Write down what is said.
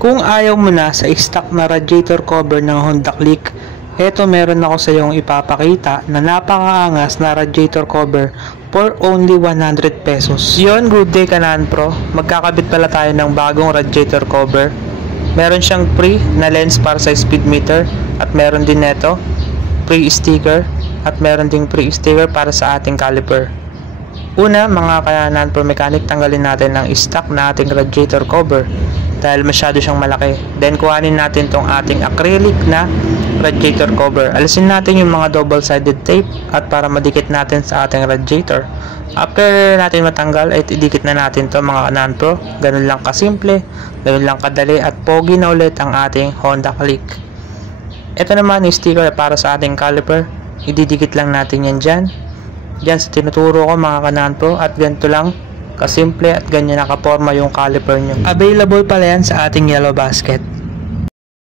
Kung ayaw mo na sa stock na radiator cover ng Honda Click, eto meron ako sa iyong ipapakita na napakaangas na radiator cover for only 100 pesos. Yon, good day Kanan Pro. Magkakabit pala tayo ng bagong radiator cover. Meron siyang free na lens para sa speedometer at meron din neto free sticker at meron ding free sticker para sa ating caliper. Una, mga Kanan Pro mechanic, tanggalin natin ng stock na ating radiator cover dahil masyado siyang malaki. Then kuhanin natin tong ating acrylic na radiator cover. Alisin natin yung mga double-sided tape at para madikit natin sa ating radiator. After natin matanggal ay idikit na natin to mga Kanan Pro. Ganun lang kasimple, ganun lang kadali at pogi na ulit ang ating Honda Click. Ito naman yung sticker para sa ating caliper. Ididikit lang natin yan dyan sa tinuturo ko mga Kanan Pro at ganito lang kasimple at ganyan nakaporma yung caliper nyo. Available pala yan sa ating yellow basket.